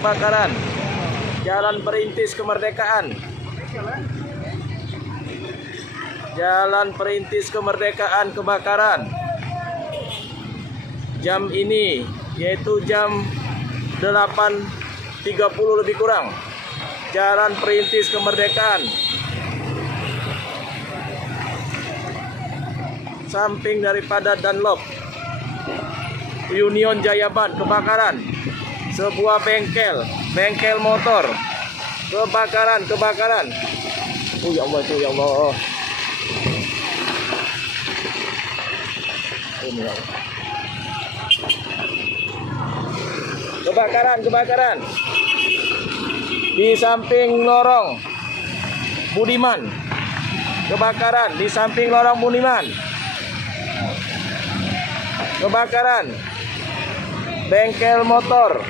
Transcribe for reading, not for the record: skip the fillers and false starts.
Kebakaran Jalan Perintis Kemerdekaan. Jalan Perintis Kemerdekaan kebakaran. Jam ini yaitu jam 8.30 lebih kurang. Jalan Perintis Kemerdekaan. Samping daripada Dunlop. Union Jayaban kebakaran. Sebuah bengkel motor kebakaran. Oh ya Allah, ya Allah. Ini ya Allah. Kebakaran di samping lorong Budiman. Kebakaran di samping lorong Budiman. Kebakaran bengkel motor